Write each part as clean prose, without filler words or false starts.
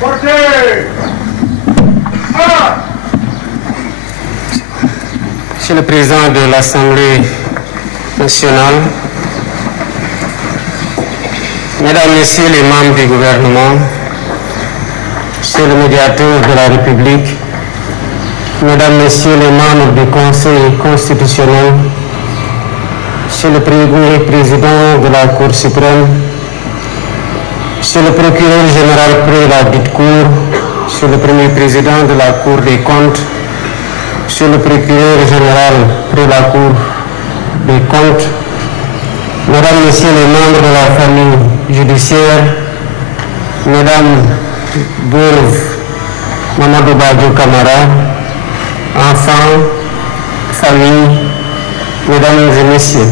Monsieur le Président de l'Assemblée nationale, Mesdames, Messieurs les membres du gouvernement, Monsieur le médiateur de la République, Mesdames, Messieurs les membres du Conseil constitutionnel, Monsieur le Premier Président de la Cour suprême, Monsieur le Procureur général près la dite Cour, Monsieur le Premier Président de la Cour des comptes, Monsieur le Procureur général près la Cour des comptes, Mesdames, Messieurs les membres de la famille judiciaire, Mesdames Bourv Mamadou Badio Camara, enfants, famille, Mesdames et Messieurs.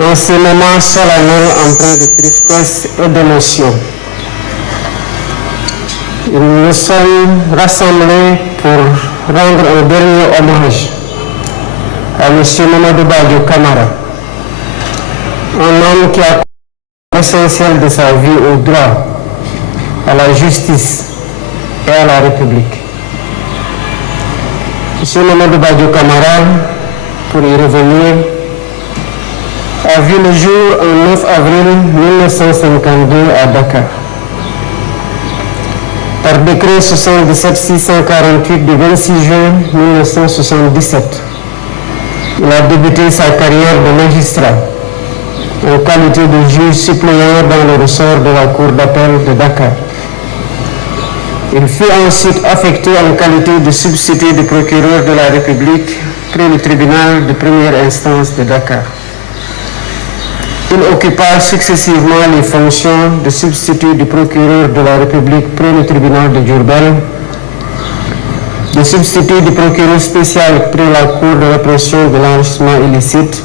En ce moment solennel empreint de tristesse et d'émotion, nous nous sommes rassemblés pour rendre un dernier hommage à M. Mamadou Badio Camara, un homme qui a l'essentiel de sa vie au droit, à la justice et à la République. M. Mamadou Badio Camara, pour y revenir, a vu le jour le 9 avril 1952 à Dakar. Par décret 77-648 du 26 juin 1977, il a débuté sa carrière de magistrat en qualité de juge suppléant dans le ressort de la Cour d'appel de Dakar. Il fut ensuite affecté en qualité de substitut du procureur de la République près le tribunal de première instance de Dakar. Il occupa successivement les fonctions de substitut du procureur de la République près le tribunal de Diourbel, de substitut du procureur spécial près la Cour de répression de l'enrichissement illicite,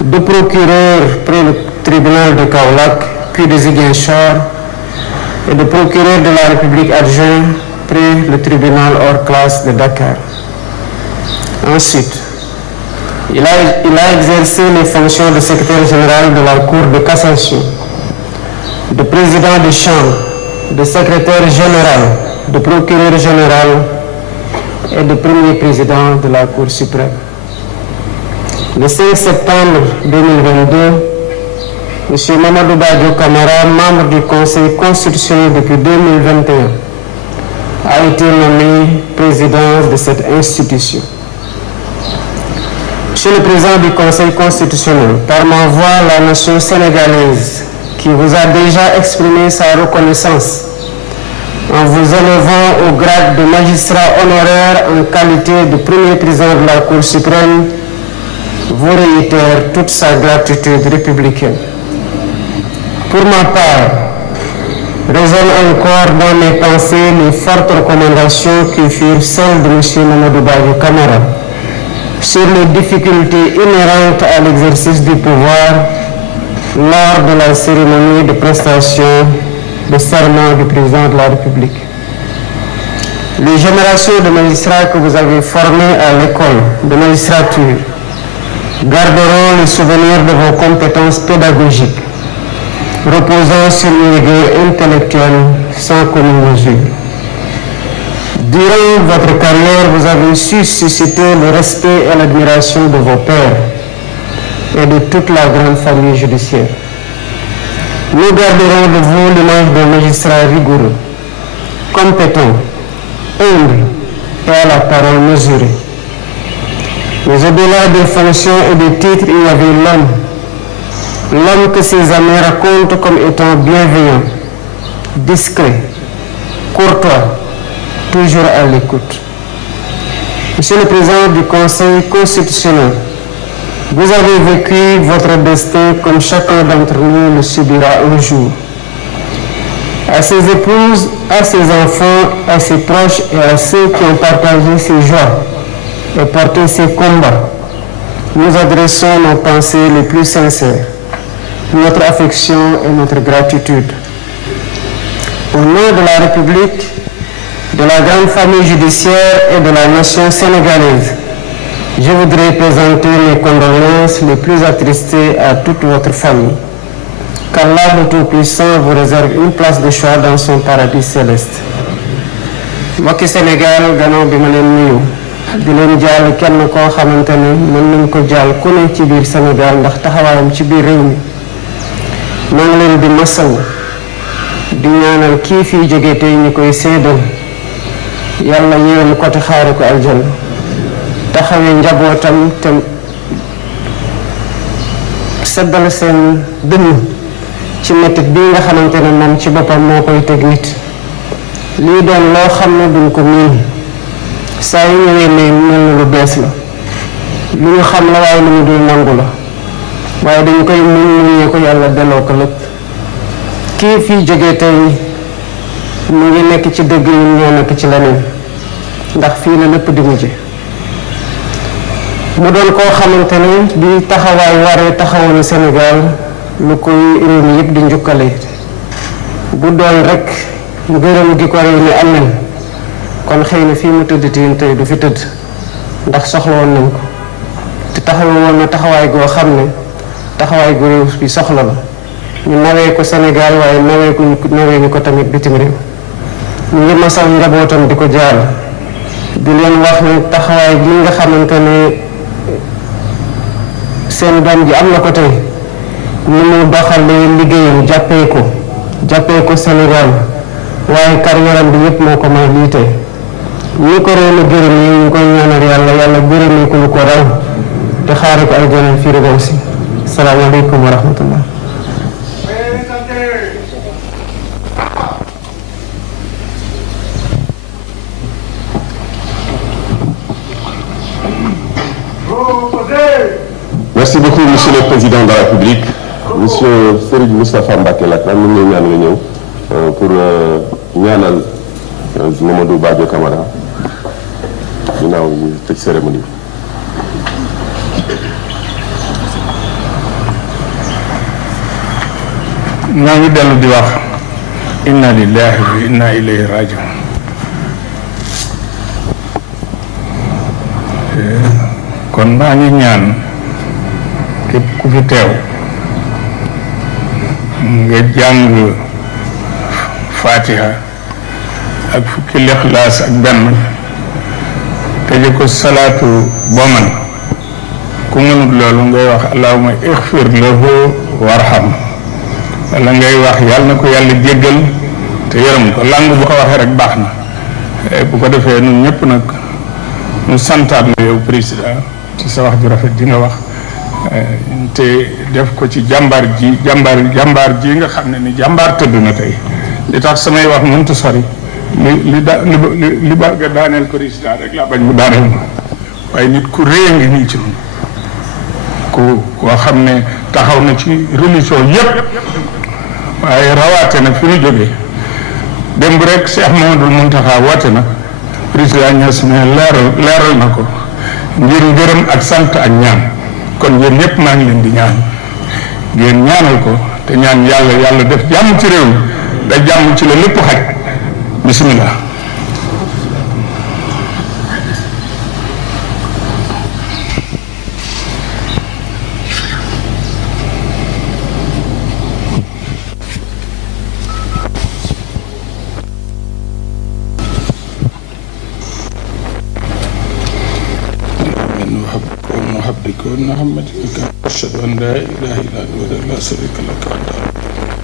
de procureur près le tribunal de Kaolack, puis de Ziguinchor, et de procureur de la République adjoint près le tribunal hors classe de Dakar. Ensuite, il a exercé les fonctions de secrétaire général de la Cour de cassation, de président de chambre, de secrétaire général, de procureur général et de premier président de la Cour suprême. Le 5 septembre 2022, M. Mamadou Badio Camara, membre du Conseil constitutionnel depuis 2021, a été nommé président de cette institution. Monsieur le Président du Conseil constitutionnel, par ma voix, la nation sénégalaise, qui vous a déjà exprimé sa reconnaissance en vous élevant au grade de magistrat honoraire en qualité de premier président de la Cour suprême, vous réitère toute sa gratitude républicaine. Pour ma part, résonnent encore dans mes pensées les fortes recommandations qui furent celles de M. Mamadou Badio Camara sur les difficultés inhérentes à l'exercice du pouvoir lors de la cérémonie de prestation de serment du président de la République. Les générations de magistrats que vous avez formés à l'école de magistrature garderont le souvenir de vos compétences pédagogiques, reposant sur une rigueur intellectuelle sans commune mesure. Durant votre carrière, vous avez su susciter le respect et l'admiration de vos pairs et de toute la grande famille judiciaire. Nous garderons de vous l'image d'un magistrat rigoureux, compétent, humble et à la parole mesurée. Mais au-delà des fonctions et des titres, il y avait l'homme que ses amis racontent comme étant bienveillant, discret, courtois, toujours à l'écoute. Monsieur le Président du Conseil constitutionnel, vous avez vécu votre destin comme chacun d'entre nous le subira un jour. À ses épouses, à ses enfants, à ses proches et à ceux qui ont partagé ses joies et porté ses combats, nous adressons nos pensées les plus sincères, notre affection et notre gratitude. Au nom de la République, de la grande famille judiciaire et de la nation sénégalaise, je voudrais présenter mes condoléances les plus attristées à toute votre famille, qu'Allah le Tout-Puissant vous réserve une place de choix dans son paradis céleste. mbokki Sénégal gannaaw bi ma leen nuyu di leen jaal kenn koo xamante ne mën nañ ko jaal ku ne ci biir Sénégal ndax taxawaayam ci biir réew mi maa ngi leen di masawu di ñaanal kii fii jóge tey ñu koy séedal yàlla yéwén ko te xaare ko aljana taxawee njabootam te seddal seen dënn ci mettit bii nga xamante ne moom ci boppam moo koy teg nit lii doon loo xam ne duñ ko miin saa yu ñëwee ne mel na lu bees la lu ñu xam la waaye lu ñu dul nangu la waaye dañu koy muñee ko yàlla delloo ko lépp kii fii jógee tey mu ngi nekk ci dëgg ñun ñoo nekk ci leneen ndax fii la lépp di mujje mu doon koo xamante ne bi taxawaay waree taxawoon Sénégal lu koy réew mi yëpp di njukkale bu doon rek ngërëm gi ko réew mi am nañ kon xëy na fii mu tëdd tiin tey du fi tëdd ndax soxla woon nañ ko te taxaw woon na taxawaay goo xam ne taxawaay gu réew bi soxla la ñu nawee ko Sénégal waaye nawee ñu ko tamit bitim réew ñu ngi masal njabootam di ko jaar di leen wax ne taxawaay bi nga xamante ne seen doom ji am na ko tey ni mu doxalee liggéeyam jàppee ko Sénégal waaye carrière bi yëpp moo ko may lii tey ñi ko réew mi gërëm ñi ñu ngi koy ñaanal yàlla gërëmee ko lu ko raw te xaare ko aljana firdawsi. salaamaaleykum wa rahmatullah. Merci beaucoup, Monsieur le Président de la République. Monsieur Serigne Moustapha Mbacké Lakram ñu ngi lay ñaan nga ñëw pour ñaanal Mamadou Badio Camara ginnaaw ñu tëj cérémonie bi. maa ngi dellu di wax inna lillahi wa inna ilayhi rajiun. kon maa ngi ñaan képp ku fi teew nga jàng Fatiha ak fukki Lixlaas ak benn tëje ko salaatu booman ku mënut loolu ngay wax allahumma ixfir lahu warham wala ngay wax yàlla na ko yàlla jéggal te yërëm ko lang bu ko waxee rek baax na bu ko defee ñun ñëpp nag ñu santaat la yow président ci sa wax ju rafet ji nga wax te def ko ci jàmbaar ji nga xam ne ni jàmbaar tëdd na tey li tax samay wax mënut a sori li ba nga daaneel président rek laa bañ mu daaneel ma waaye nit ku rëy ngi nii ci koo xam ne taxaw na ci religion yëpp waaye rawaate na fi ñu jógee démb rek Cheikh Mamadou Mountakha woote na président Niass mais leeral na ko ngir ngërëm ak sant ak ñaan kon yéen ñëpp maa ngi leen di ñaan ngeen ñaanal ko te ñaan yàlla def jàmm ci réew mi da jàmm ci la lépp xaj bismillah. ونحبك ونحمدك أشهد أن لا إله إلا أنت لا شريك لك